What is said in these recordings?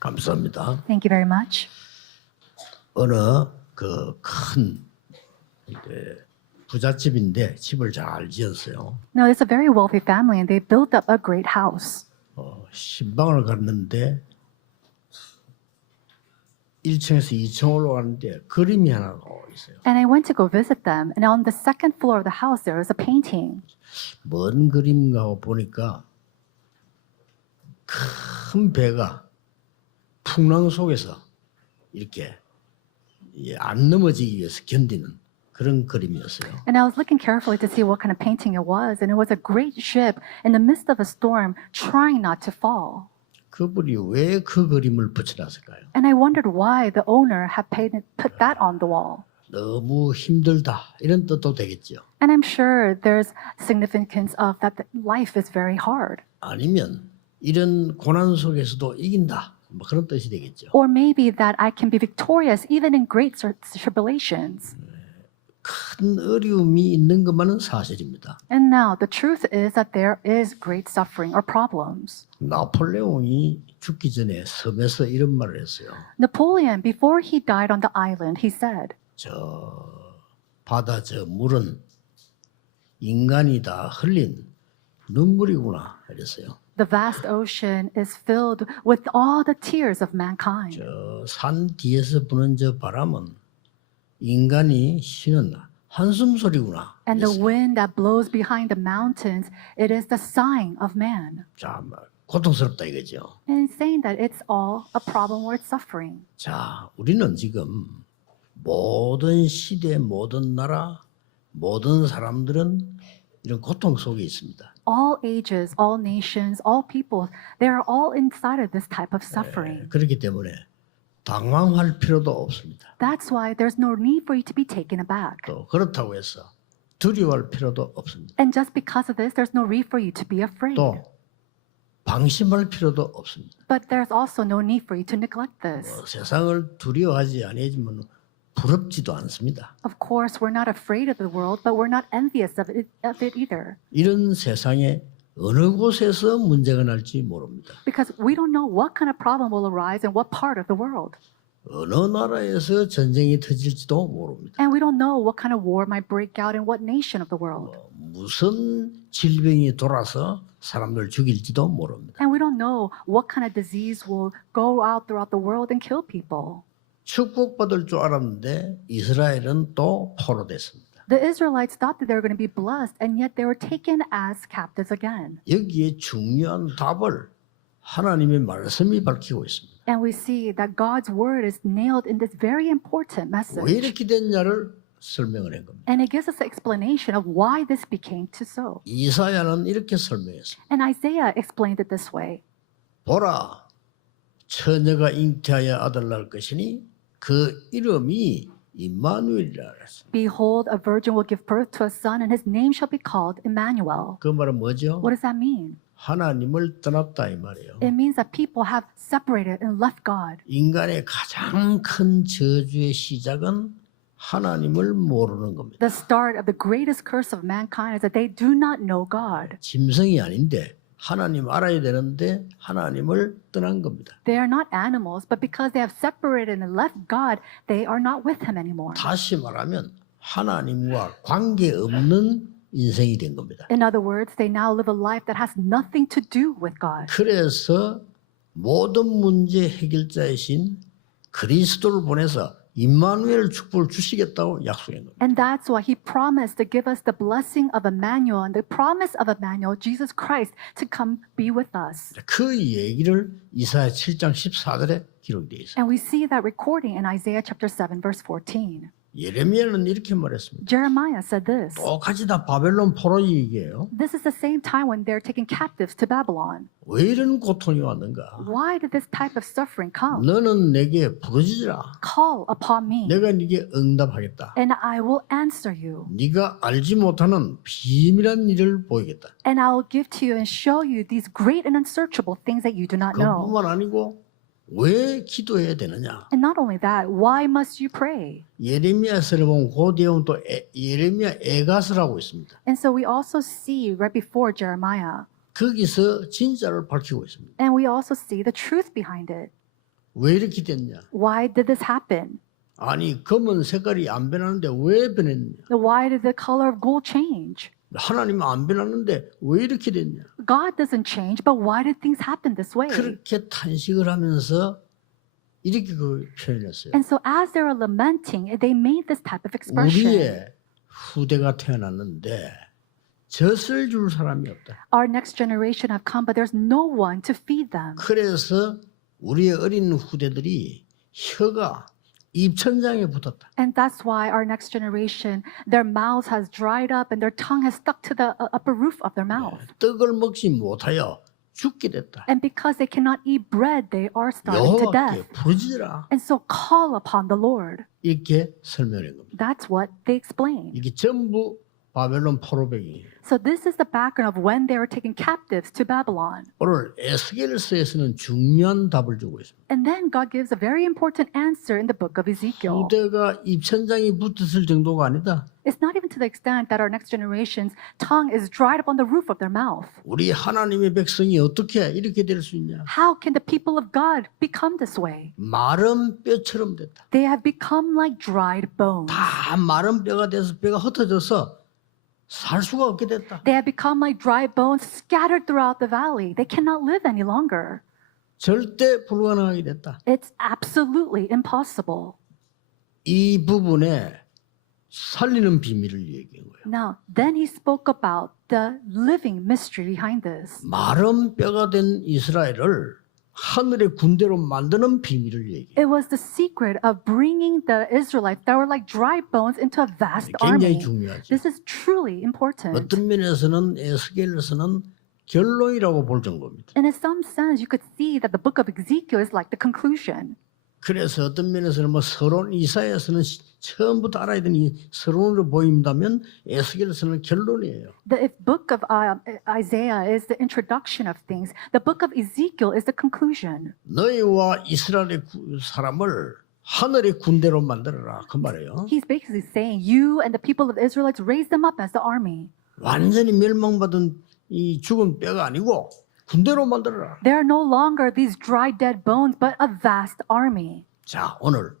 감사합니다. Thank you very much. 어느 그 큰 부잣집인데 집을 잘 지었어요. Now, it's a very wealthy family, and they built up a great house. 신방을 갔는데 1층에서 2층 올라가는데 그림이 하나 있어요. And I went to go visit them, and on the second floor of the house, there was a painting. 뭔 그림인가 하고 보니까 큰 배가 풍랑 속에서 이렇게 안 넘어지기 위해서 견디는 그런 그림이었어요. And I was looking carefully to see what kind of painting it was, and it was a great ship in the midst of a storm trying not to fall. 그분이 왜 그 그림을 붙여놨을까요? And I wondered why the owner had put that on the wall. 너무 힘들다 이런 뜻도 되겠죠. And I'm sure there's significance of that life is very hard. 아니면 이런 고난 속에서도 이긴다 뭐 그런 뜻이 되겠죠. Or maybe that I can be victorious even in great tribulations. 큰 어려움이 있는 것만은 사실입니다. And now the truth is that there is great suffering or problems. 나폴레옹이 죽기 전에 섬에서 이런 말을 했어요. Napoleon, before he died on the island, he said, 저 바다 저 물은 인간이 다 흘린 눈물이구나 이랬어요. the vast ocean is filled with all the tears of mankind. 저 산 뒤에서 부는 저 바람은 인간이 쉬는 한숨 소리구나. And the wind that blows behind the mountains, it is the sign of man. 자, 고통스럽다 이거죠. And it's saying that it's all a problem or it's suffering. 자, 우리는 지금 모든 시대, 모든 나라, 모든 사람들은 이런 고통 속에 있습니다. All ages, all nations, all peoples, they are all inside of this type of suffering. 그렇기 때문에 당황할 필요도 없습니다. That's why there's no need for you to be taken aback. 또 그렇다고 해서 두려워할 필요도 없습니다. And just because of this, there's no need for you to be afraid. 또 방심할 필요도 없습니다. But there's also no need for you to neglect this. 세상을 두려워하지 아니하지만 부럽지도 않습니다. Of course, we're not afraid of the world, but we're not envious of it either. 이런 세상에 어느 곳에서 문제가 날지 모릅니다. Because we don't know what kind of problem will arise in what part of the world. 어느 나라에서 전쟁이 터질지도 모릅니다. And we don't know what kind of war might break out in what nation of the world. 무슨 질병이 돌아서 사람들 죽일지도 모릅니다. And we don't know what kind of disease will go out throughout the world and kill people. 축복받을 줄 알았는데 이스라엘은 또 포로됐습니다. The Israelites thought that they were going to be blessed, and yet they were taken as captives again. 여기에 중요한 답을 하나님의 말씀이 밝히고 있습니다. And we see that God's word is nailed in this very important 왜 message. 이렇게 됐냐를 설명을 한 겁니다. And it gives us an explanation of why this became to so. 이사야는 이렇게 설명했습니다. And Isaiah explained it this way. 보라, 처녀가 잉태하여 아들 낳을 것이니 그 이름이 임마누엘이라 그랬습니다. Behold, a virgin will give birth to a son, and his name shall be called Emmanuel. 그 말은 뭐죠? What does that mean? 하나님을 떠났다 이 말이에요. It means that people have separated and left God. 인간의 가장 큰 저주의 시작은 하나님을 모르는 겁니다. The start of the greatest curse of mankind is that they do not know God. 짐승이 아닌데 하나님 알아야 되는데 하나님을 떠난 겁니다. They are not animals, but because they have separated and left God, they are not with Him anymore. 다시 말하면 하나님과 관계없는 인생이 된 겁니다. In other words, they now live a life that has nothing to do with God. 그래서 모든 문제 해결자이신 그리스도를 보내서 임마누엘 축복을 주시겠다고 약속한 겁니다. And that's why He promised to give us the blessing of Emmanuel and the promise of Emmanuel, Jesus Christ, to come be with us. 그 얘기를 이사야 7장 14절에 기록되어 있어요. And we see that recording in Isaiah chapter 7, verse 14. 예레미야는 이렇게 말했습니다. Jeremiah said this. 똑같이 다 바벨론 포로 얘기예요. This is the same time when they're taken captives to Babylon. 왜 이런 고통이 왔는가? Why did this type of suffering come? 너는 내게 부르짖으라. Call upon me, 내가 네게 응답하겠다. and I will answer you. 네가 알지 못하는 비밀한 일을 보이겠다. And I will give to you and show you these great and unsearchable things that you do not know. 그뿐만 아니고 왜 기도해야 되느냐? And not only that, why must you pray? 예레미야서를 보면 그 뒤에 또 예레미야 애가서라고 있습니다. And so we also see right before Jeremiah, 거기서 진짜를 밝히고 있습니다. and we also see the truth behind it. 왜 이렇게 됐냐? Why did this happen? 아니 검은 색깔이 안 변하는데 왜 변했냐? Why did the color of gold change? 하나님은 안 변하는데 왜 이렇게 됐냐? God doesn't change, but why did things happen this way? 그렇게 탄식을 하면서 이렇게 그 표현했어요. And so as they were lamenting, they made this type of expression. 우리의 후대가 태어났는데 젖을 줄 사람이 없다. Our next generation have come, but there's no one to feed them. 그래서 우리의 어린 후대들이 혀가 입천장에 붙었다. And that's why our next generation, their mouths has dried up and their tongue has stuck to the upper roof of their mouth. 떡을 먹지 못하여 죽게 됐다. And because they cannot eat bread, they are starving to death. 여호와께 부르짖으라. And so call upon the Lord. 이렇게 설명한 겁니다. That's what they explain. 이게 전부 바벨론 포로백이에요. So this is the background of when they were taken captives to Babylon. 오늘 에스겔서에서는 중요한 답을 주고 있습니다. And then God gives a very important answer in the book of Ezekiel. 후대가 입천장이 붙었을 정도가 아니다. It's not even to the extent that our next generation's tongue is dried up on the roof of their mouth. 우리 하나님의 백성이 어떻게 이렇게 될 수 있냐? How can the people of God become this way? 마른 뼈처럼 됐다. They have become like dried bones. 다 마른 뼈가 돼서 뼈가 흩어져서 살 수가 없게 됐다. They have become like dry bones scattered throughout the valley. They cannot live any longer. 절대 불가능하게 됐다. It's absolutely impossible. 이 부분에 살리는 비밀을 얘기한 거예요. Now, then he spoke about the living mystery behind this. 마른 뼈가 된 이스라엘을 하늘의 군대로 만드는 비밀을 얘기해요. It was the secret of bringing the Israelites that were like dry bones into a vast 굉장히 army. 중요하죠. This is truly important. 어떤 면에서는 에스겔에서는 결론이라고 볼 정도입니다. And in some sense, you could see that the book of Ezekiel is like the conclusion. 그래서 어떤 면에서는 뭐 서론 이사야서는 처음부터 알아야 되는 이 서론으로 보인다면 에스겔에서는 결론이에요. The book of Isaiah is the introduction of things. The book of Ezekiel is the conclusion. 너희와 이스라엘의 사람을 하늘의 군대로 만들어라 그 말이에요. He's basically saying, you and the people of Israelites raise them up as the army. 완전히 멸망받은 이 죽은 뼈가 아니고 군대로 만들어라. They are no longer these dry, dead bones, but a vast army. 자, 오늘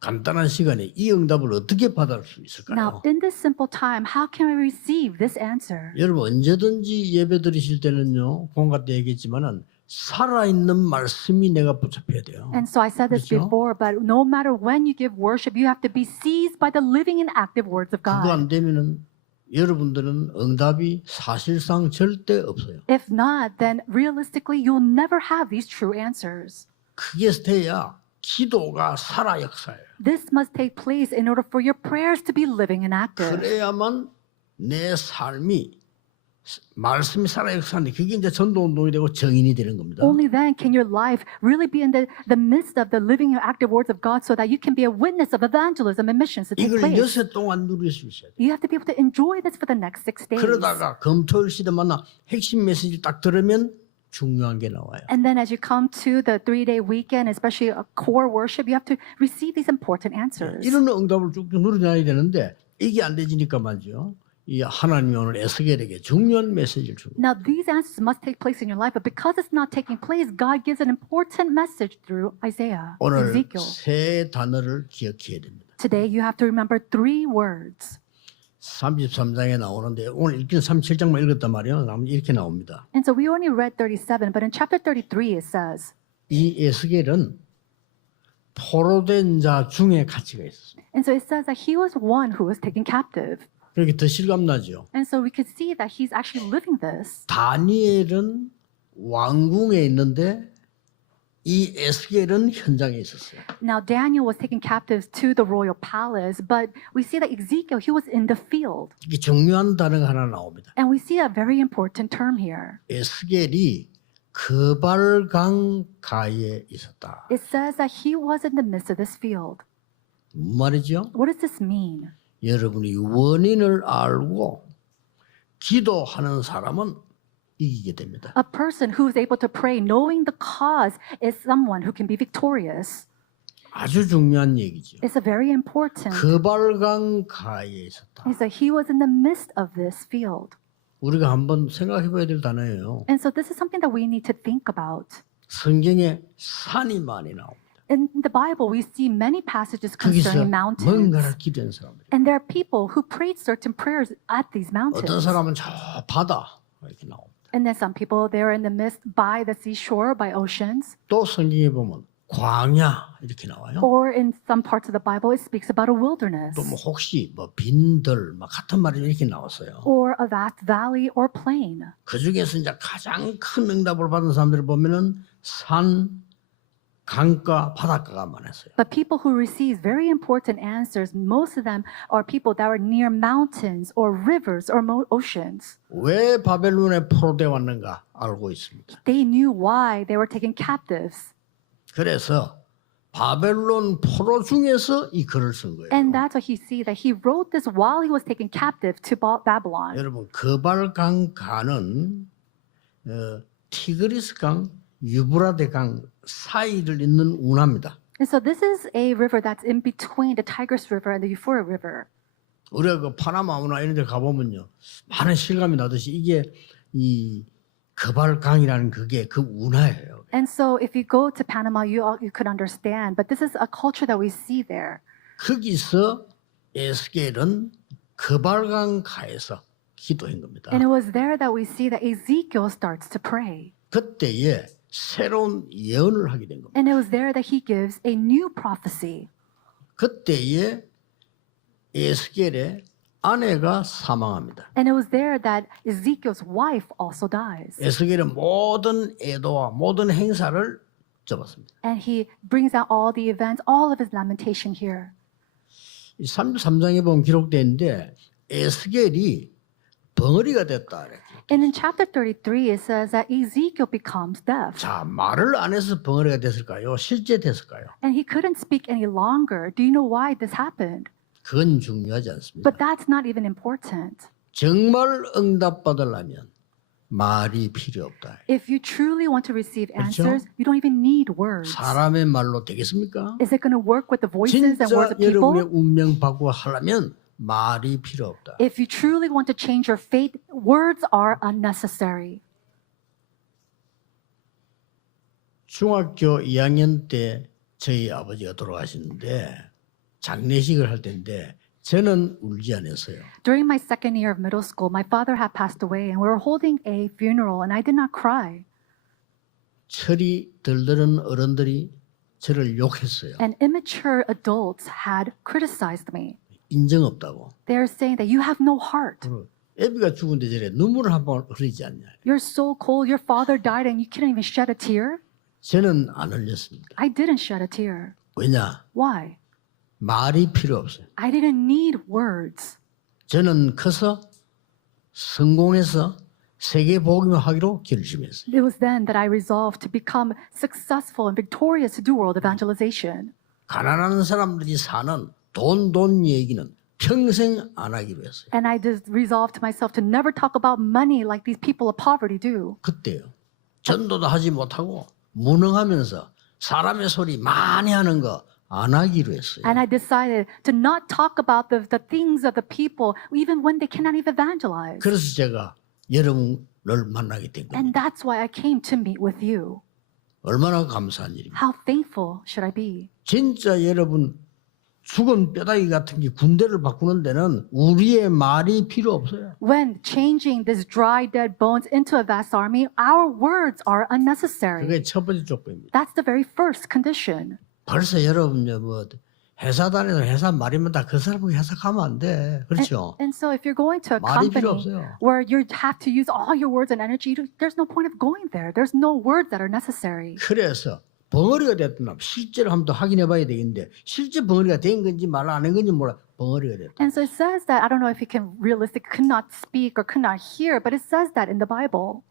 간단한 시간에 이 응답을 어떻게 받을 수 있을까요? Now, in this simple time, how can we receive this answer? 여러분 언제든지 예배 드리실 때는요, 공과 때 얘기했지만은 살아있는 말씀이 내가 붙잡혀야 돼요. And so I said this 그렇죠? before, but no matter when you give worship, you have to be seized by the living and active words of 그거 God. 안 되면은 여러분들은 응답이 사실상 절대 없어요. If not, then realistically, you'll never have these true answers. 그게 돼야 기도가 살아 역사예요. This must take place in order for your prayers to be living and active. 그래야만 내 삶이 말씀이 살아 역사하는데 그게 이제 전도운동이 되고 정인이 되는 겁니다. Only then can your life really be in the midst of the living and active words of God so that you can be a witness of evangelism and missions to take 이걸 place. 여섯 동안 누릴 수 있어야 돼요. You have to be able to enjoy this for the next 6 days. 그러다가 금토일 시대마다 핵심 메시지를 딱 들으면 중요한 게 나와요. And then as you come to the 3-day weekend, especially a core worship, you have to receive these important answers. 이런 응답을 쭉쭉 누려놔야 되는데 이게 안 되지니까 말이죠. 이 하나님이 오늘 에스겔에게 중요한 메시지를 줍니다. Now, these answers must take place in your life, but because it's not taking place, God gives an important message through Isaiah, 오늘 Ezekiel. 세 단어를 기억해야 됩니다. Today, you have to remember 3 words. 33장에 나오는데 오늘 읽긴 37장만 읽었단 말이에요. 그러면 이렇게 나옵니다. And so we only read 37, but in chapter 33, it says, 이 에스겔은 포로된 자 중에 가치가 있었습니다. and so it says that he was one who was taken captive. 그렇게 더 실감나죠. And so we could see that he's actually living this. 다니엘은 왕궁에 있는데 이 에스겔은 현장에 있었어요. Now, Daniel was taken captive to the royal palace, but we see that Ezekiel, he was in the field. 이게 중요한 단어가 하나 나옵니다. And we see a very important term here. 에스겔이 그발강 가에 있었다. It says that he was in the midst of this field. 무슨 말이죠? What does this mean? 여러분이 원인을 알고 기도하는 사람은 이기게 됩니다. A person who is able to pray knowing the cause is someone who can be victorious. 아주 중요한 얘기죠. It's a very important. 그발강 가에 있었다. It's that he was in the midst of this field. 우리가 한번 생각해 봐야 될 단어예요. And so this is something that we need to think about. 성경에 산이 많이 나옵니다. In the Bible, we see many passages 거기서 concerning mountains. 뭔가를 기도한 사람들. And there are people who prayed certain prayers at these 어떤 mountains. 사람은 저 바다 이렇게 나옵니다. And then some people, they're in the midst by the seashore, by oceans. 또 성경에 보면 광야 이렇게 나와요. Or in some parts of the Bible, it speaks about a wilderness. 또 뭐 혹시 뭐 빈들 막 같은 말이 이렇게 나왔어요. Or a vast valley or plain. 그 중에서 이제 가장 큰 응답을 받은 사람들을 보면은 산, 강가, 바닷가가 많았어요. But people who receive very important answers, most of them are people that were near mountains or rivers or oceans. 왜 바벨론에 포로되어 왔는가 알고 있습니다. They knew why they were taken captives. 그래서 바벨론 포로 중에서 이 글을 쓴 거예요. And that's what he see that he wrote this while he was taken captive to Babylon. 여러분 그발강 가는 티그리스 강, 유브라데 강 사이를 잇는 운하입니다. And so this is a river that's in between the Tigris River and the Euphrates River. 우리가 그 파나마나 이런 데 가보면요. 많은 실감이 나듯이 이게 이 그발강이라는 그게 그 운하예요. And so if you go to Panama, you could understand. But this is a culture that we see there. 거기서 에스겔은 그발강 가에서 기도한 겁니다. And it was there that we see that Ezekiel starts to pray. 그때에 새로운 예언을 하게 된 겁니다. And it was there that he gives a new prophecy. 그때에 에스겔의 아내가 사망합니다. And it was there that Ezekiel's wife also dies. 에스겔은 모든 애도와 모든 행사를 접었습니다. And he brings out all the events, all of his lamentation here. 이 33장에 보면 기록되어 있는데 에스겔이 벙어리가 됐다. 이렇게. And in chapter 33, it says that Ezekiel becomes deaf. 자, 말을 안 해서 벙어리가 됐을까요? 실제 됐을까요? And he couldn't speak any longer. Do you know why this happened? 그건 중요하지 않습니다. But that's not even important. 정말 응답받으려면 말이 필요 없다. If you truly want to receive 그렇죠? answers, you don't even need words. 사람의 말로 되겠습니까? Is it going to work with the voices and 진짜 words of people? 여러분의 운명 바꾸어 하려면 말이 필요 없다. If you truly want to change your fate, words are unnecessary. 중학교 2학년 때 저희 아버지가 돌아가시는데 장례식을 할 때인데 저는 울지 않았어요. During my second year of middle school, my father had passed away and we were holding a funeral and I did not cry. 철이 들들은 어른들이 저를 욕했어요. And immature adults had criticized me. 인정 없다고. They're saying that you have no heart. 애비가 죽은데 저래 눈물을 한 번 흘리지 않냐. You're so cold. Your father died and you couldn't even shed a tear. 저는 안 흘렸습니다. I didn't shed a tear. 왜냐? Why? 말이 필요 없어요. I didn't need words. 저는 커서 성공해서 세계 복음을 하기로 결심했어요. It was then that I resolved to become successful and victorious to do world evangelization. 가난한 사람들이 사는 돈 얘기는 평생 안 하기로 했어요. And I just resolved to myself to never talk about money like these people of poverty do. 그때요. 전도도 하지 못하고 무능하면서 사람의 소리 많이 하는 거 안 하기로 했어요. And I decided to not talk about the things of the people, even when they cannot even evangelize. 그래서 제가 여러분을 만나게 된 겁니다. And that's why I came to meet with you. 얼마나 감사한 일입니다. How thankful should I be? 진짜 여러분 죽은 뼈다귀 같은 게 군대를 바꾸는 데는 우리의 말이 필요 없어요. When changing this dry, dead bones into a vast army, our words are unnecessary. 그게 첫 번째 조건입니다. That's the very first condition. 벌써 여러분 뭐 회사 다니는 회사 말이면 다 그 사람이 해석하면 안 돼. 그렇죠? And so if you're going to a 말이 필요 company 없어요. where you have to use all your words and energy, there's no point of going there. There's no words that are necessary. 그래서 벙어리가 됐든 실제로 한번 더 확인해 봐야 되겠는데 실제 벙어리가 된 건지 말 안 한 건지 몰라. 벙어리가 됐다. And so it says that, I don't know if you can realistically could not speak or could not hear, but it says that in the Bible.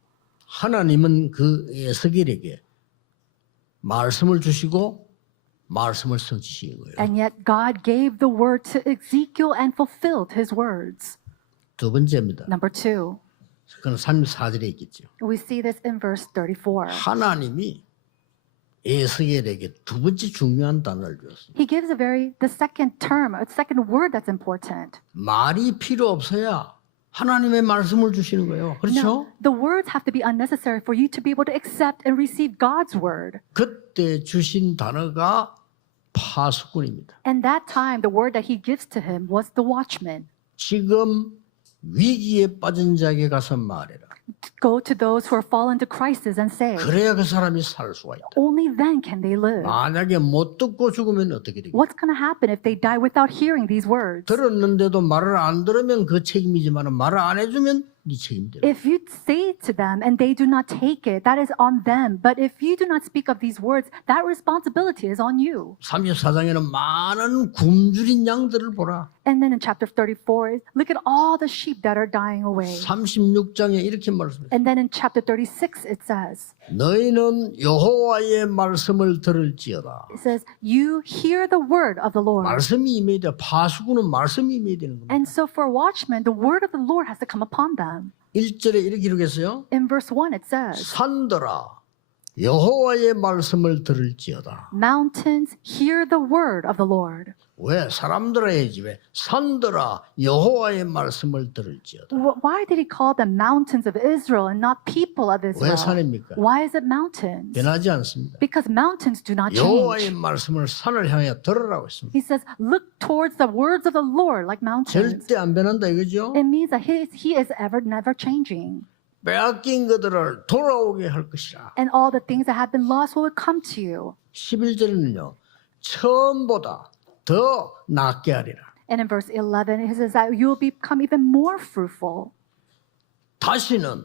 하나님은 그 에스겔에게 말씀을 주시고 말씀을 성취시킨 거예요. And yet God gave the word to Ezekiel and fulfilled his words. 두 번째입니다. Number 2, 그건 34절에 있겠죠. we see this in verse 34. 하나님이 에스겔에게 두 번째 중요한 단어를 주었습니다. He gives the second term, a second word that's important. 말이 필요 없어야 하나님의 말씀을 주시는 거예요. 그렇죠? No, the words have to be unnecessary for you to be able to accept and receive God's word. 그때 주신 단어가 파수꾼입니다. And that time, the word that he gives to him was the watchman. 지금 위기에 빠진 자에게 가서 말해라. Go to those who are fallen to crisis and say, 그래야 그 사람이 살 수가 있다. only then can they live. 만약에 못 듣고 죽으면 어떻게 되겠냐? What's going to happen if they die without hearing these words? 들었는데도 말을 안 들으면 그 책임이지만 말을 안 해주면 네 책임대로. If you say to them and they do not take it, that is on them. But if you do not speak of these words, that responsibility is on you. 34장에는 많은 굶주린 양들을 보라. And then in chapter 34, look at all the sheep that are dying away. 36장에 이렇게 말씀했어요. And then in chapter 36, it says, 너희는 여호와의 말씀을 들을지어다. it says, you hear the word of the Lord. 말씀이 임해야 돼. 파수꾼은 말씀이 임해야 되는 겁니다. And so for watchmen, the word of the Lord has to come upon them. 1절에 이렇게 기록했어요. In verse 1, it says, 산들아 여호와의 말씀을 들을지어다. mountains, hear the word of the Lord. 왜 사람들아 해야지 왜 산들아 여호와의 말씀을 들을지어다. Why did he call them mountains of Israel and not people of 왜 Israel? 산입니까? Why is it mountains? 변하지 않습니다. Because mountains do not 여호와의 change. 말씀을 산을 향해 들으라고 했습니다. He says, look towards the words of the Lord like mountains. 절대 안 변한다 이거죠. It means that he is ever never changing. 빼앗긴 것들을 돌아오게 할 것이라. And all the things that have been lost will come to you. 11절에는요. 처음보다 더 낫게 하리라. And in verse 11, it says that you will become even more fruitful. 다시는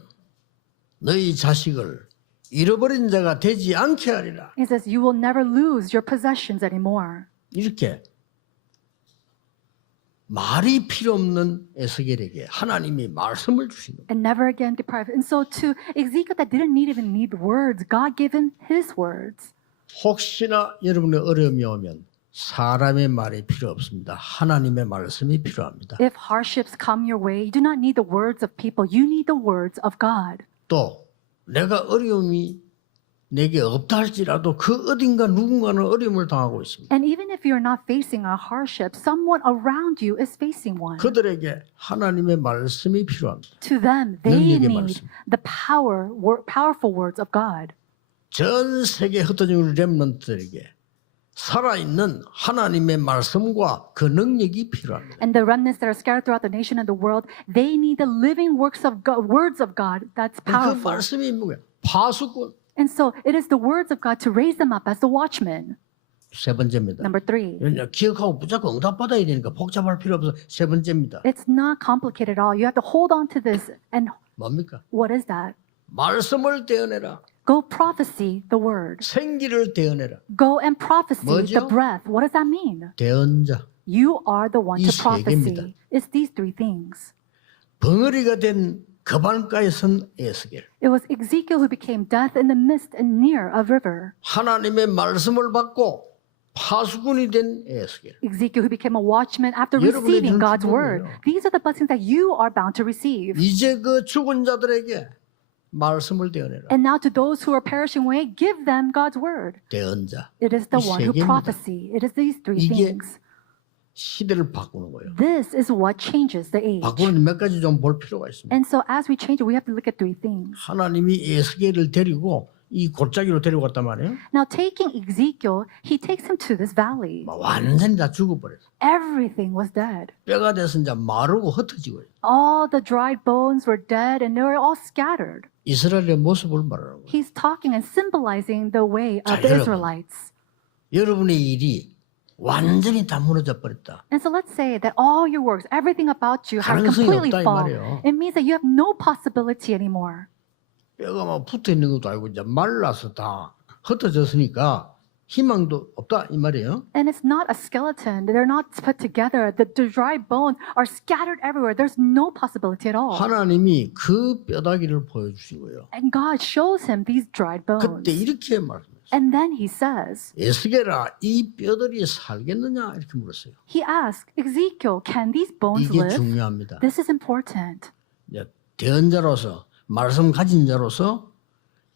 너희 자식을 잃어버린 자가 되지 않게 하리라. It says you will never lose your possessions anymore. 이렇게 말이 필요 없는 에스겔에게 하나님이 말씀을 주신 겁니다. And never again deprive. And so to Ezekiel that didn't even need words, God gave him his words. 혹시나 여러분의 어려움이 오면 사람의 말이 필요 없습니다. 하나님의 말씀이 필요합니다. If hardships come your way, you do not need the words of people. You need the words of God. 또 내가 어려움이 내게 없다 할지라도 그 어딘가 누군가는 어려움을 당하고 있습니다. And even if you're not facing a hardship, someone around you is facing one. 그들에게 하나님의 말씀이 필요합니다. To them, they 능력의 need 말씀. the powerful words of God. 전 세계 흩어진 우리 렘넌트들에게 살아있는 하나님의 말씀과 그 능력이 필요합니다. And the remnants that are scattered throughout the nation and the world, they need the living works of God, words of God that's 그 powerful. 말씀이 뭐예요? 파수꾼. And so it is the words of God to raise them up as the watchmen. 세 번째입니다. Number 3. 기억하고 무조건 응답받아야 되니까 복잡할 필요 없어. 세 번째입니다. It's not complicated at all. You have to hold on to this. And 뭡니까? what is that? 말씀을 떼어내라. Go prophesy the word. 생기를 떼어내라. Go and prophesy 뭐죠? the breath. What does that mean? 대언자. You are the one 이 to 세 prophesy. 개입니다. It's these 3 things. 벙어리가 된 거반가에 선 에스겔. It was Ezekiel who became death in the midst and near a river. 하나님의 말씀을 받고 파수꾼이 된 에스겔. Ezekiel who became a watchman after 여러분에게 receiving 주는 God's word. 축복이에요. These are the blessings that you are bound to receive. 이제 그 죽은 자들에게 말씀을 떼어내라. And now to those who are perishing away, give them God's word. 대언자. It is the 이 one 세 who 개입니다. prophesy. It is these 3 이게 things. 시대를 바꾸는 거예요. This is what changes the age. 바꾸는 몇 가지 좀 볼 필요가 있습니다. And so as we change it, we have to look at 3 things. 하나님이 에스겔을 데리고 이 골짜기로 데리고 갔단 말이에요. Now taking Ezekiel, he takes him to this valley. 완전히 다 죽어버렸어. Everything was dead. 뼈가 돼서 이제 마르고 흩어지고 있어요. All the dried bones were dead and they were all scattered. 이스라엘의 모습을 말하는 거예요. He's talking and symbolizing the way of 자, the 여러분. Israelites. 여러분의 일이 완전히 다 무너져 버렸다. And so let's say that all your works, everything about you has 가능성이 completely 없다 이 fallen. 말이에요. It means that you have no possibility anymore. 뼈가 막 붙어 있는 것도 아니고 이제 말라서 다 흩어졌으니까 희망도 없다 이 말이에요. And it's not a skeleton. They're not put together. The dry bones are scattered everywhere. There's no possibility at all. 하나님이 그 뼈다귀를 보여주신 거예요. And God shows him these dried bones. 그때 이렇게 말씀했어요. And then he says, 에스겔아 이 뼈들이 살겠느냐 이렇게 물었어요. he asked, Ezekiel, can these bones 이게 live? 중요합니다. This is important. 이제 대언자로서 말씀 가진 자로서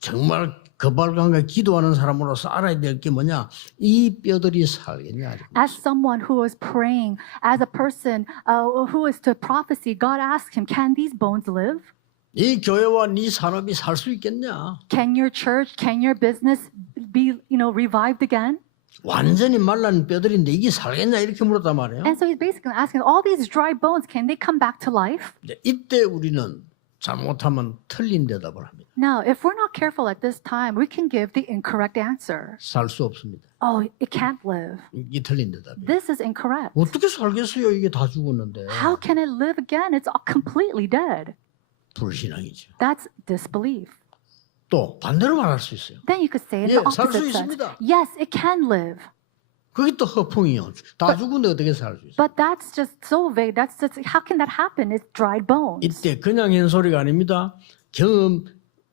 정말 거발관과 기도하는 사람으로서 알아야 될 게 뭐냐? 이 뼈들이 살겠냐? As someone who was praying, as a person who is to prophecy, God asked him, can these bones live? 이 교회와 네 산업이 살 수 있겠냐? Can your church, can your business be, revived again? 완전히 말라는 뼈들인데 이게 살겠냐? 이렇게 물었단 말이에요. And so he's basically asking, all these dry bones, can they come back to life? 네, 이때 우리는 잘못하면 틀린 대답을 합니다. Now, if we're not careful at this time, we can give the incorrect answer. 살 수 없습니다. Oh, it can't live. 이게 틀린 대답이에요. This is incorrect. 어떻게 살겠어요? 이게 다 죽었는데. How can it live again? It's all completely dead. 불신앙이죠. That's disbelief. 또 반대로 말할 수 있어요. Then you could say it 예, the 살 수 opposite sense. 있습니다. Yes, it can live. 그게 또 허풍이요. 다 죽은데 어떻게 살 수 있어요? But that's just so vague. That's just, how can that happen? It's dried bones. 이때 그냥 한 소리가 아닙니다. 경험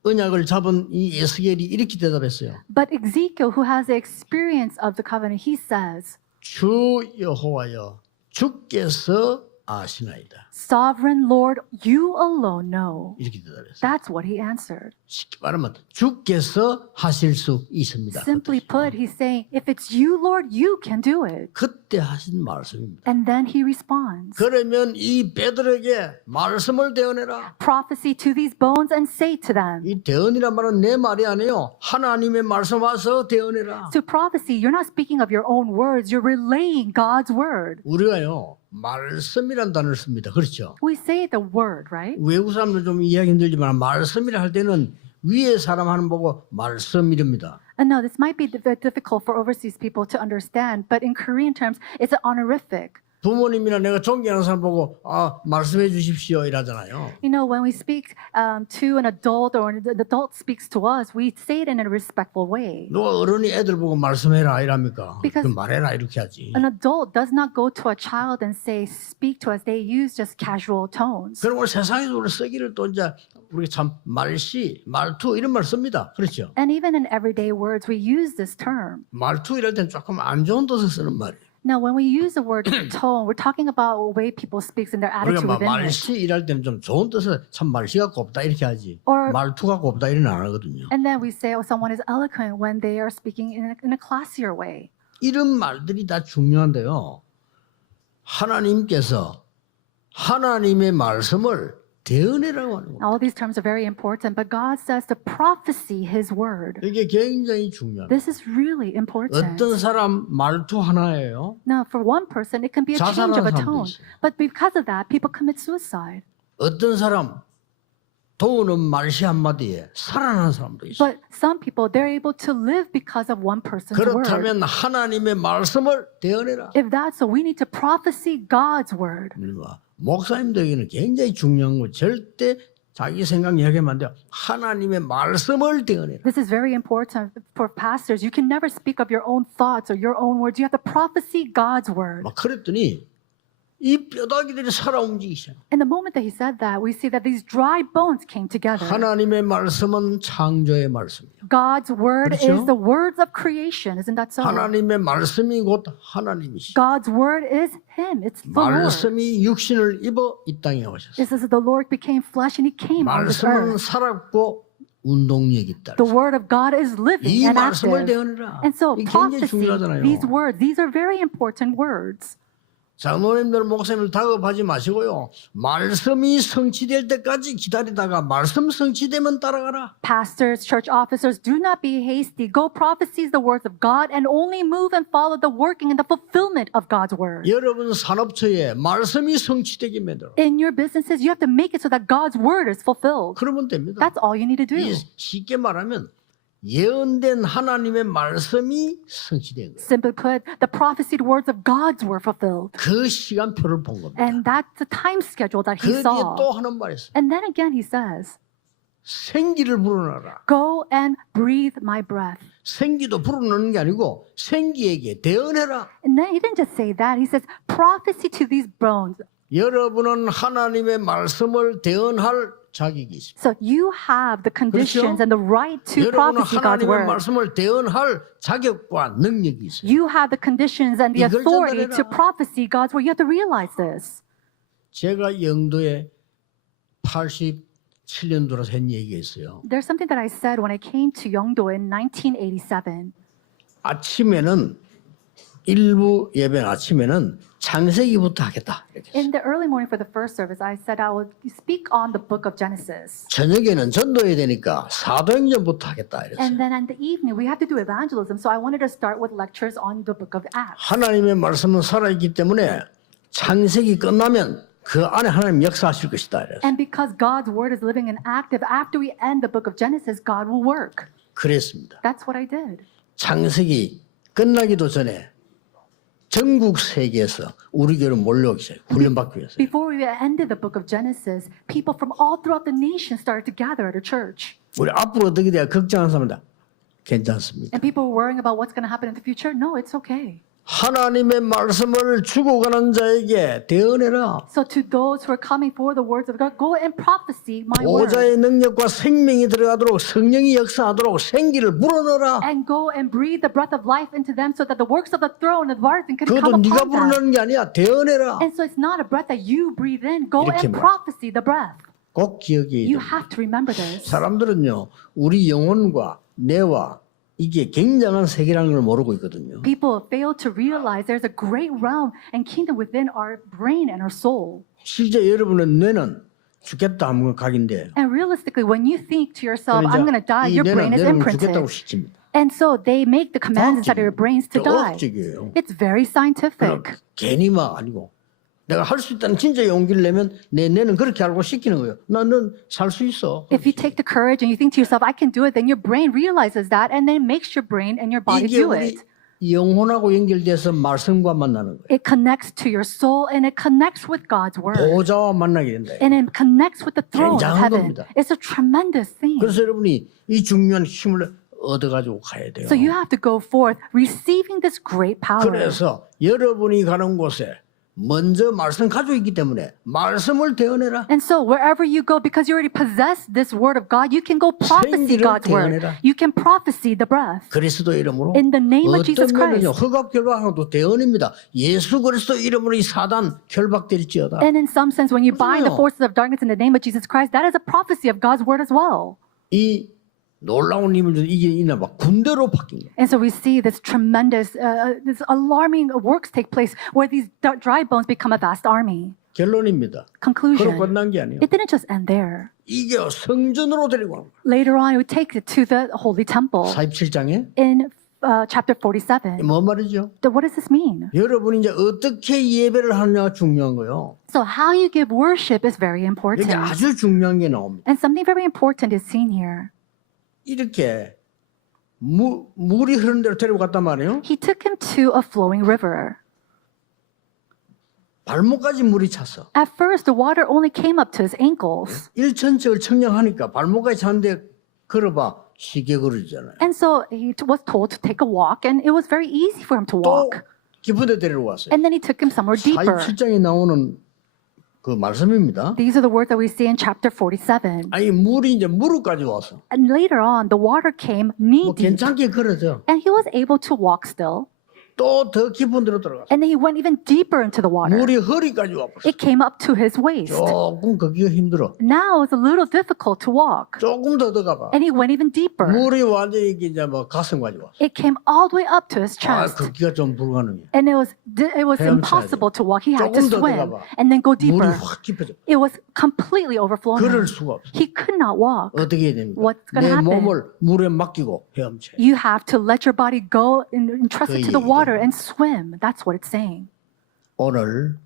언약을 잡은 이 에스겔이 이렇게 대답했어요. But Ezekiel, who has the experience of the covenant, he says, 주 여호와여 주께서 아시나이다. Sovereign Lord, you alone know. 이렇게 대답했어요. That's what he answered. 쉽게 말하면 주께서 하실 수 있습니다. Simply put, he's saying, if it's you, Lord, you can do it. 그때 하신 말씀입니다. And then he responds, 그러면 이 뼈들에게 말씀을 대언해라. prophecy to these bones and say to them. 이 대언이란 말은 내 말이 아니에요. 하나님의 말씀 와서 대언해라. To prophecy, you're not speaking of your own words, you're relaying God's word. 우리가요 말씀이란 단어를 씁니다. 그렇죠? We say the word, right? 외국 사람들 좀 이해하기 힘들지만 말씀이라 할 때는 위에 사람 하는 보고 말씀 이릅니다. And no, this might be difficult for overseas people to understand, but in Korean terms, it's an honorific. 부모님이나 내가 존경하는 사람 보고 말씀해 주십시오 이러잖아요. You know, when we speak to an adult or an adult speaks to us, we say it in a respectful way. 누가 어른이 애들 보고 말씀해라 이랍니까? Because- 그 말해라 이렇게 하지. An adult does not go to a child and say, speak to us. They use just casual tones. 그럼 오늘 세상에서 우리 쓰기를 또 이제 우리 참 말시, 말투 이런 말 씁니다. 그렇죠? And even in everyday words, we use this term. 말투 이럴 땐 조금 안 좋은 뜻을 쓰는 말이에요. Now, when we use the word tone, we're talking about the way people speak and their 우리가 attitude 막 within it. 말시 일할 때는 좀 좋은 뜻을 참 말시가 곱다 이렇게 하지. Or- 말투가 곱다 이런 안 하거든요. And then we say, oh, someone is eloquent when they are speaking in a classier way. 이런 말들이 다 중요한데요. 하나님께서 하나님의 말씀을 대언해라고 하는 겁니다. All these terms are very important, but God says to prophecy His word. 이게 굉장히 중요합니다. This is really important. 어떤 사람 말투 하나예요. Now, for one person, it can be a change of a 자살하는 사람도 tone. 있어요. But because of that, people commit suicide. 어떤 사람 도우는 말시 한마디에 살아나는 사람도 있어요. But some people, they're able to live because of one person's word. 그렇다면 하나님의 말씀을 대언해라. If that's so, we need to prophesy God's word. 우리가 목사님들에게는 굉장히 중요한 거 절대 자기 생각 이야기하면 안 돼요. 하나님의 말씀을 대언해라. This is very important for pastors. You can never speak of your own thoughts or your own words. You have to prophesy God's word. 막 그랬더니 이 뼈다귀들이 살아 움직이기 시작. And the moment that he said that, we see that these dry bones came together. 하나님의 말씀은 창조의 말씀이에요. God's word 그렇죠? is the words of creation. Isn't that so? 하나님의 말씀이 곧 하나님이시죠. God's word is Him. It's the Lord. 말씀이 육신을 입어 이 땅에 오셨어요. It says the Lord became flesh and He came on this 말씀은 earth. 살았고 운동력이 있다. The word of God is living 이 and 말씀을 active. 대언해라. And so 이게 굉장히 prophecy, 중요하잖아요. these words, these are very important words. 장로님들 목사님들 다급하지 마시고요. 말씀이 성취될 때까지 기다리다가 말씀 성취되면 따라가라. Pastors, church officers, do not be hasty. Go prophesy the words of God and only move and follow the working and the fulfillment of God's word. 여러분 산업처에 말씀이 성취되게 만들어. In your businesses, you have to make it so that God's word is fulfilled. 그러면 됩니다. That's all you need to do. 이 쉽게 말하면 예언된 하나님의 말씀이 성취된 거예요. Simply put, the prophesied words of God's were fulfilled. 그 시간표를 본 겁니다. And that's the time schedule that he 거기에 saw. 또 하는 말이 있어요. And then again, he says, 생기를 불어넣어라. go and breathe my breath. 생기도 불어넣는 게 아니고 생기에게 대언해라. And then he didn't just say that. He says, prophecy to these bones. 여러분은 하나님의 말씀을 대언할 자격이 있습니다. So you have the conditions and the right to 여러분은 prophesy God's 하나님의 word. 말씀을 대언할 자격과 능력이 있어요. You have the conditions and the 이걸 authority 전달해라. to prophesy God's word. You have to realize this. 제가 영도에 7년 돌아서 한 얘기가 있어요. There's something that I said when I came to Yeongdo in 1987. 아침에는 일부 예배는 아침에는 창세기부터 하겠다. 이렇게 했어요. In the early morning for the first service, I said I would speak on the book of Genesis. 저녁에는 전도해야 되니까 사도행전부터 하겠다. 이랬어요. And then in the evening, we have to do evangelism. So I wanted to start with lectures on the book of Acts. 하나님의 말씀은 살아있기 때문에 창세기 끝나면 그 안에 하나님 역사하실 것이다. 이랬어요. And because God's word is living and active, after we end the book of Genesis, God will work. 그랬습니다. That's what I did. 창세기 끝나기도 전에 전국 세계에서 우리 교회로 몰려오기 시작해요. 훈련받기 위해서. Before we ended the book of Genesis, people from all throughout the nation started to gather at a church. 우리 앞으로 어떻게 돼야 걱정하는 사람들 괜찮습니다. And people were worrying about what's going to happen in the future. No, it's okay. 하나님의 말씀을 주고 가는 자에게 대언해라. So to those who are coming for the words of God, go and prophesy my word. 보좌의 능력과 생명이 들어가도록 성령이 역사하도록 생기를 불어넣어라. And go and breathe the breath of life into them so that the works of the throne and the can 그것도 come 네가 upon them. 불어넣는 게 아니야. 대언해라. And so it's not a breath that you breathe in. Go 이렇게 and 말해요. prophesy the breath. 꼭 기억해야 You 됩니다. have to remember this. 사람들은요. 우리 영혼과 뇌와 이게 굉장한 세계라는 걸 모르고 있거든요. People fail to realize there's a great realm and kingdom within our brain and our soul. 실제 여러분의 뇌는 죽겠다 하면 각인데 And realistically, when you think to yourself, I'm going to die, 이 your brain 뇌는 is 여러분 죽겠다고 imprinted. 시킵니다. And so they make the commands inside of your brains to die. 과학적이에요. It's very scientific. 괜히 막 아니고 내가 할 수 있다는 진짜 용기를 내면 내 뇌는 그렇게 알고 시키는 거예요. 나는 살 수 있어. If you take the courage and you think to yourself, I can do it, then your brain realizes that and then makes your brain and your body 이게 do 우리 it. 영혼하고 연결돼서 말씀과 만나는 거예요. It connects to your soul and it connects with God's word. 보좌와 만나게 된다. And it connects with the throne of 굉장한 heaven. 겁니다. It's a tremendous thing. 그래서 여러분이 이 중요한 힘을 얻어가지고 가야 돼요. So you have to go forth receiving this great power. 그래서 여러분이 가는 곳에 먼저 말씀 가지고 있기 때문에 말씀을 대언해라. And so wherever you go, because you already possess this word of God, you can go prophesy 생기를 God's word. 대언해라. You can prophesy the breath. 그리스도 이름으로 In the name of Jesus 어떤 면은요 Christ. 흑암 결박하고도 대언입니다. 예수 그리스도 이름으로 이 사단 결박될지어다. And in some sense, when you bind the 그래요. forces of darkness in the name of Jesus Christ, that is a prophecy of God's word as well. 이 놀라운 힘을 이게 있나 봐 군대로 바뀐 거예요. And so we see this tremendous, this alarming works take place where these dry bones become a vast army. 결론입니다. 그로 Conclusion. 끝난 게 아니에요. It didn't just end there. 이게 성전으로 데리고 가는 거예요. Later on, we take it to the holy temple 47장에 in chapter 47. 뭐 말이죠? What does this mean? 여러분이 이제 어떻게 예배를 하느냐가 중요한 거예요. So how you give worship is very important. 여기 아주 중요한 게 나옵니다. And something very important is seen here. 이렇게 물이 흐르는 대로 데리고 갔단 말이에요. He took him to a flowing river. 발목까지 물이 찼어. At first, the water only came up to his ankles. 일천척을 청량하니까 발목까지 찼는데 걸어봐 쉽게 걸어지잖아요. And so he was told to take a walk, and it was very easy for him to 또 walk. 깊은 데 데리러 왔어요. And then he took him somewhere deeper. 47장에 나오는 그 말씀입니다. These are the words that we see in chapter 47. 아니 물이 이제 무릎까지 와서 And later on, the water came knee 뭐 deep, 괜찮게 걸어져. and he was able to walk still. 또 더 깊은 데로 들어갔어. And then he went even deeper into the water. 물이 허리까지 와버렸어. It came up to his waist. 조금 걷기가 힘들어. Now it's a little difficult to walk. 조금 더 들어가봐. And he went even deeper. 물이 완전히 이제 뭐 가슴까지 왔어. It came all the way up to his 아, chest. 걷기가 좀 불가능해. And it was 헤엄쳐야 impossible to walk. He had to 조금 더 swim 들어가봐. and then go 물이 deeper. 확 깊어져. It was completely overflowing. 걸을 수가 없어. He could not walk. 어떻게 해야 됩니까? What's gonna 내 happen? 몸을 물에 맡기고 헤엄쳐. You have to let your body go and entrust it to the 그 water 얘기죠. and swim. That's what it's saying. 오늘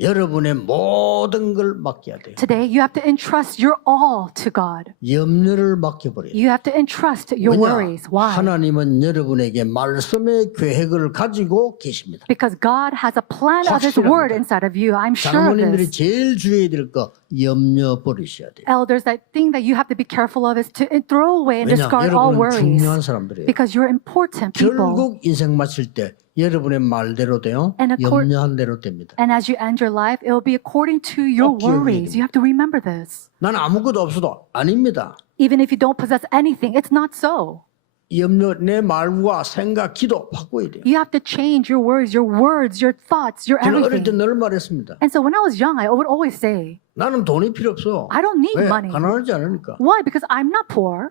여러분의 모든 걸 맡겨야 돼요. Today, you have to entrust your all to God. 염려를 맡겨버려요. You have to entrust your worries. Why? 하나님은 여러분에게 말씀의 계획을 가지고 계십니다. Because God has a plan of His 확실합니다. word inside of you. I'm sure of 장모님들이 this. 제일 주의해야 될 거 염려 버리셔야 돼요. Elders, that thing that you have to be careful of is to throw away and 왜냐? discard all 여러분은 worries. 중요한 사람들이에요. Because you're important people. 결국 인생 마칠 때 여러분의 말대로 돼요. And 염려한 대로 됩니다. And as you end your life, it will be according to your 꼭 기억해야 worries. 됩니다. You have to remember this. 나는 아무것도 없어도 아닙니다. Even if you don't possess anything, it's not so. 염려, 내 말과 생각, 기도 바꿔야 돼요. You have to change your words, your thoughts, your 저는 어릴 때 everything. 늘 말했습니다. And so when I was young, I would always say, 나는 돈이 필요 없어. I don't need 왜? money. 가난하지 않으니까. Why? Because I'm not poor.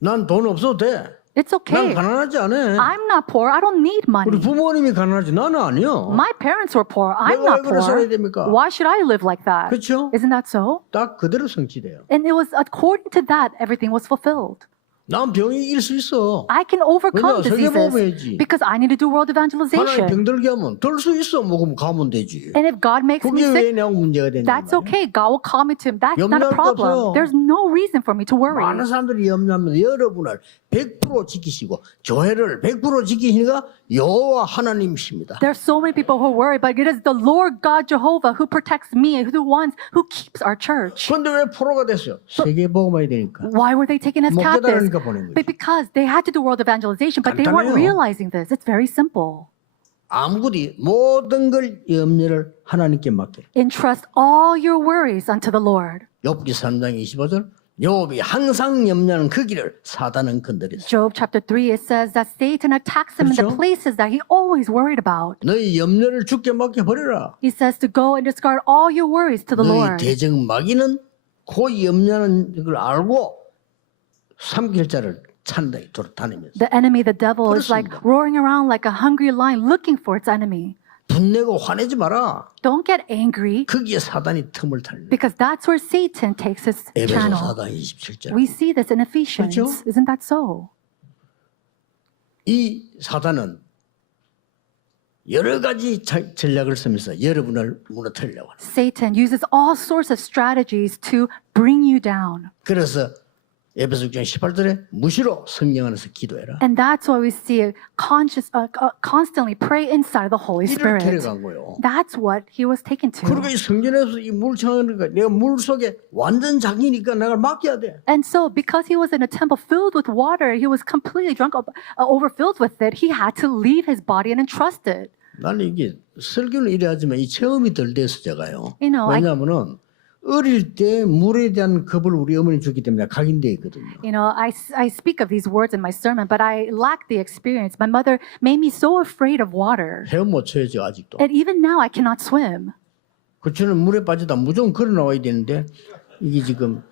난 돈 없어도 돼. It's 난 okay. 가난하지 않아. I'm not poor. I don't need 우리 money. 부모님이 가난하지 나는 아니요. My parents were poor. I'm 내가 왜 not 그래 살아야 poor. 됩니까? Why should I live like that? 그렇죠? Isn't that so? 딱 그대로 성취돼요. And it was according to that, everything was fulfilled. 난 병이 이길 수 있어. I can overcome 왜냐? 세계보험 diseases 해야지. because I need to do world 하나님 evangelization. 병들게 하면 들 수 있어. 먹으면 가면 되지. And if God makes me 그게 왜 sick, 내가 문제가 되냐 that's okay. God will call me to Him. That's not 염려할 게 a 없어요. problem. There's no reason for me to worry. 많은 사람들이 염려하면 여러분을 100% 지키시고 교회를 100% 지키시니까 여호와 하나님이십니다. There are so many people who worry, but it is the Lord God Jehovah who protects me and who the ones who keeps our church. 그런데 왜 포로가 됐어요? 세계복음화야 되니까. Why were they taken as 못 captives? 깨달으니까 보낸 거죠. But because they had to do world evangelization, but they weren't 간단해요. realizing this. It's very simple. 아무것이 모든 걸 염려를 하나님께 맡겨. Entrust all your worries unto the Lord. 욥기 3장 25절 욥이 항상 염려하는 그 길을 사단은 건드렸어. Job chapter 3, it says that Satan attacks him in the 그렇죠? places that he always worried about. 너희 염려를 주께 맡겨버려라. He says to go and discard all your worries to the 너희 Lord. 대적 마귀는 그 염려하는 걸 알고 삼킬 자를 찾는다 돌아다니면서 The enemy, the devil, is like 그렇습니다. roaring around like a hungry lion looking for its enemy. 분내고 화내지 마라. Don't get angry 거기에 사단이 틈을 타는 거예요. because that's where Satan takes his 에베소 channel. 4장 27절. We see this in Ephesians. 그렇죠? Isn't that so? 이 사단은 여러 가지 전략을 쓰면서 여러분을 무너뜨리려고 합니다. Satan uses all sorts of strategies to bring you down. 그래서 에베소 6장 18절에 무시로 성령 안에서 기도해라. And that's why we see constantly pray inside of the Holy 이를 Spirit. 데려간 거예요. That's what he was taken 그리고 to. 이 성전에서 이 물 청하니까 내가 물 속에 완전 장이니까 내가 맡겨야 돼. And so, because he was in a temple filled with water, he was completely drunk, overfilled with it. He had to leave his body and entrust it. 나는 이게 설교는 이래 하지만 이 체험이 덜 돼서 제가요. You know, 왜냐하면은 어릴 때 물에 대한 겁을 우리 어머니 줬기 때문에 각인되어 있거든요. You know, I speak of these words in my sermon, but I lack the experience. My mother made me so afraid of water. 헤엄 못 쳐야죠 아직도. And even now, I cannot swim. 그 저는 물에 빠지다 무조건 걸어 나와야 되는데 이게 지금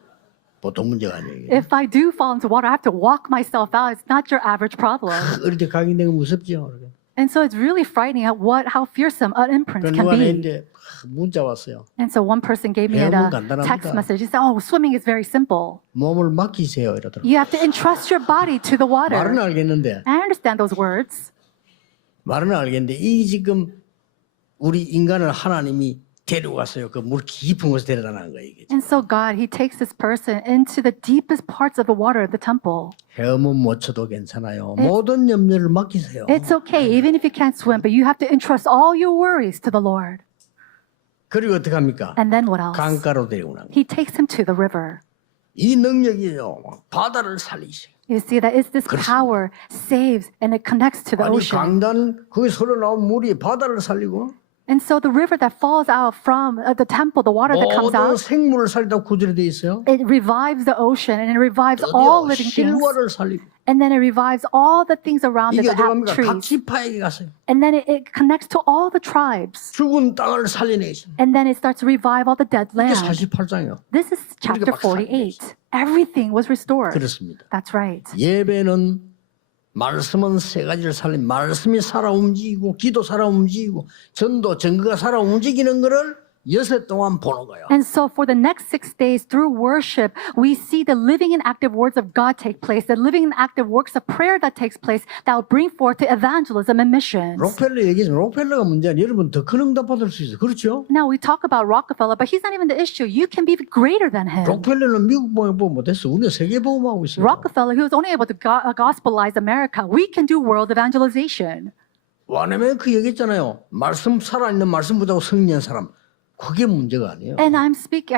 보통 문제가 아니에요. If I do fall into water, I have to walk myself out. It's not your average problem. 어릴 때 각인된 거 무섭죠. And so it's really frightening how fearsome an imprint 그러니까 can 누가 be. 내는데 문자 왔어요. And so one person gave me a 배움은 간단합니다. text message. He said, "Oh, swimming is very simple. 몸을 맡기세요 이러더라고요. You have to entrust your body to the water." 말은 알겠는데 I understand those words. 말은 알겠는데 이 지금 우리 인간을 하나님이 데려갔어요. 그 물 깊은 곳에 데려다는 거예요. 이게. And so God, He takes this person into the deepest parts of the water of the temple. 헤엄은 못 쳐도 괜찮아요. 모든 염려를 맡기세요. It's okay, even if you can't swim, but you have to entrust all your worries to the Lord. 그리고 어떻게 합니까? And then what else? 강가로 데려오는 거예요. He takes him to the river. 이 능력이요. 바다를 살리시. You see that it's this power saves and it connects to the 아니 ocean. 강단 거기서 흘러나온 물이 바다를 살리고 And so the river that falls out from the temple, the water that comes 모든 out, 생물을 살리다 구절에 돼 있어요. it revives the ocean and it revives all 드디어 living things. 실과를 살리고 And then it revives all the things around it, 이게 the 어디 갑니까? 각 trees. 지파에게 갔어요. And then it connects to all the tribes. 죽은 땅을 살려내시. And then it starts to revive all the dead 이게 land. 48장이요. This is chapter 막 살리고 48. Everything was restored. 그렇습니다. That's right. 예배는 말씀은 세 가지를 살린 말씀이 살아 움직이고 기도 살아 움직이고 전도 증거가 살아 움직이는 것을 여섯 동안 보는 거예요. And so for the next 6 days through worship, we see the living and active words of God take place, the living and active works of prayer that takes place that will bring forth to evangelism and missions. 록펠러 얘기했지만 록펠러가 문제는 여러분 더 큰 응답 받을 수 있어요. 그렇죠? Now we talk about Rockefeller, but he's not even the issue. You can be greater than him. 록펠러는 미국 보험 못했어. 우리는 세계 보험하고 있어요. Rockefeller, he was only able to gospelize America. We can do world evangelization. 와네메크 얘기했잖아요. 말씀 살아있는 말씀 붙잡고 승리한 사람. 그게 문제가 아니에요. And I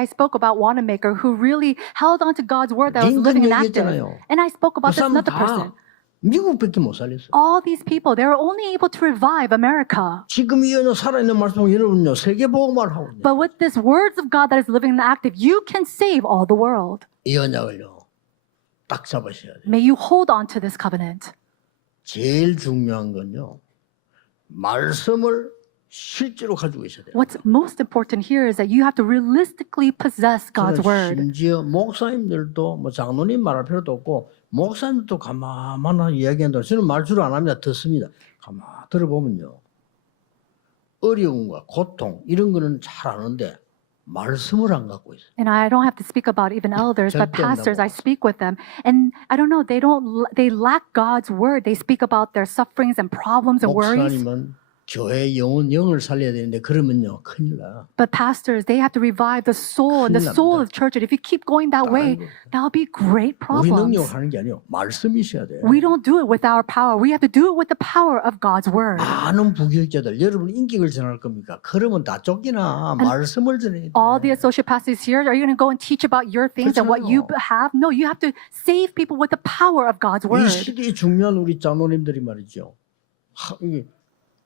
spoke about Wanamaker who really held on to God's word that was living and active. 얘기했잖아요. And I spoke 그 about this 사람 another person. 다 미국밖에 못 살렸어요. All these people, they were only able to revive America. 지금 이 살아있는 말씀 여러분요 세계 보험을 하고 있네요. But with this words of God that is living and active, you can save all the world. 이 언약을요 딱 잡으셔야 돼요. May you hold on to this covenant. 제일 중요한 건요. 말씀을 실제로 가지고 있어야 돼요. What's most important here is that you have to realistically possess God's 저는 word. 심지어 목사님들도 뭐 장로님 말할 필요도 없고 목사님도 가만히 이야기한다. 저는 말주로 안 합니다. 듣습니다. 가만 들어보면요. 어려움과 고통 이런 거는 잘 아는데 말씀을 안 갖고 있어요. And I don't have to speak about even elders, but 절대 안 pastors, 나와. I speak with them. And I don't know, they lack God's word. They speak about their sufferings and problems and worries. 목사님은 교회 영을 살려야 되는데 그러면요 큰일 나. But pastors, they have to revive the soul and the 큰일 soul 납니다. of the church. And if you keep going that way, that'll be great 우리 problems. 능력을 하는 게 아니요 말씀이 있어야 돼요. We don't do it with our power. We have to do it with the power of God's word. 많은 부교육자들 여러분 인격을 전할 겁니까? 그러면 다 쫓기나 말씀을 전해야 돼. All the associate pastors here, are you going to go and teach about your things and what you have? No, you have to save people with the power of God's 이 word. 시대에 중요한 우리 장로님들이 말이죠. 이게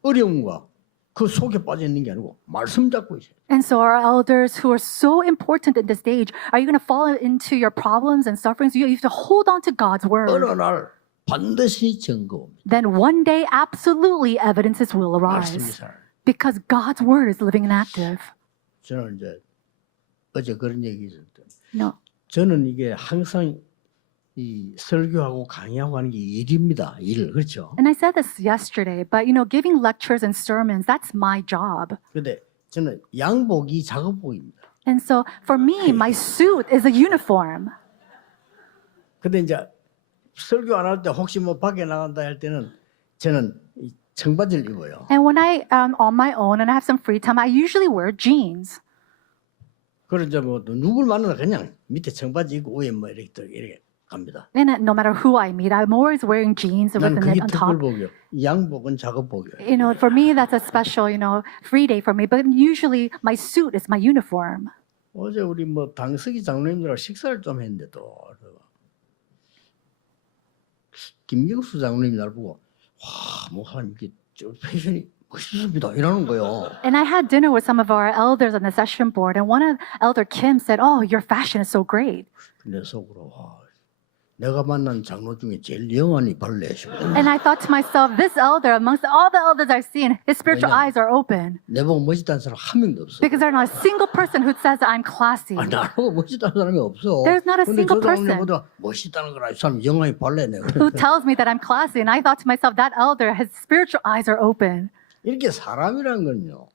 어려움과 그 속에 빠져 있는 게 아니고 말씀 잡고 있어요. And so our elders who are so important in this stage, are you going to fall into your problems and sufferings? You have to hold on to God's 어느 word. 날 반드시 증거 옵니다. Then one day, absolutely, evidences will 말씀이 arise. 살. Because God's word is living and active. 저는 이제 어제 그런 얘기 있었던. No. 저는 이게 항상 이 설교하고 강의하고 하는 게 일입니다. 일 그렇죠. And I said this yesterday, but giving lectures and sermons, that's my job. 근데 저는 양복이 작업복입니다. And so for me, my suit is a uniform. 근데 이제 설교 안 할 때 혹시 뭐 밖에 나간다 할 때는 저는 이 청바지를 입어요. And when I am on my own and I have some free time, I usually wear jeans. 그래서 이제 뭐 누굴 만나나 그냥 밑에 청바지 입고 위에 뭐 이렇게 갑니다. And no matter who I meet, I'm always wearing jeans with 난 a 그게 knit on top. 특별복이요. 이 양복은 작업복이에요. For me, that's a special, free day for me. But usually my suit is my uniform. 어제 우리 뭐 당석이 장로님들하고 식사를 좀 했는데도 김경수 장로님이 날 보고 와 목사님 이게 저 패션이 멋있습니다 이러는 거예요. And I had dinner with some of our elders on the session board, and one of Elder Kim said, "Oh, your fashion is so great." 근데 속으로 와, 내가 만난 장로 중에 제일 영안이 발레시고 And I thought to myself, this elder, amongst all the elders I've seen, his spiritual eyes are open. 내보고 멋있다는 사람 한 명도 없어. Because there's not a single person who says that I'm classy. 나보고 멋있다는 사람이 없어. There's not a 근데 single 저 person. 장로님보다 멋있다는 거라 이 사람 영안이 발레네. Who tells me that I'm classy. And I thought to myself, that elder, his spiritual eyes are open. 이렇게 사람이란 건요.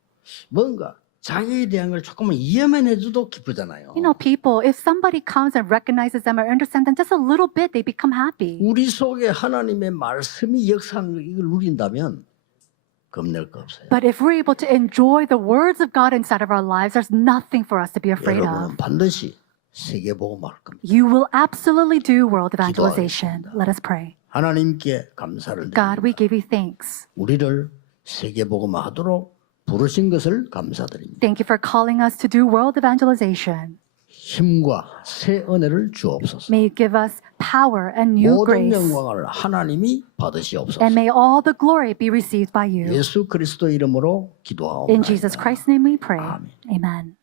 뭔가 자기에 대한 걸 조금만 이해만 해줘도 기쁘잖아요. People, if somebody comes and recognizes them or understands them just a little bit, they become happy. 우리 속에 하나님의 말씀이 역사하는 걸 이걸 누린다면 겁낼 거 없어요. But if we're able to enjoy the words of God inside of our lives, there's nothing for us to be afraid of. 여러분은 반드시 세계복음할 겁니다. You will absolutely do world evangelization. Let us pray. 하나님께 감사를 God, 드립니다. we give you thanks. 우리를 세계복음하도록 부르신 것을 감사드립니다. Thank you for calling us to do world evangelization. 힘과 새 은혜를 주옵소서. May you give us power and new 모든 grace. 영광을 하나님이 받으시옵소서. And may all the glory be received by you. 예수 그리스도 이름으로 In 기도하옵나이다. Jesus Christ's name we pray. 아멘. Amen.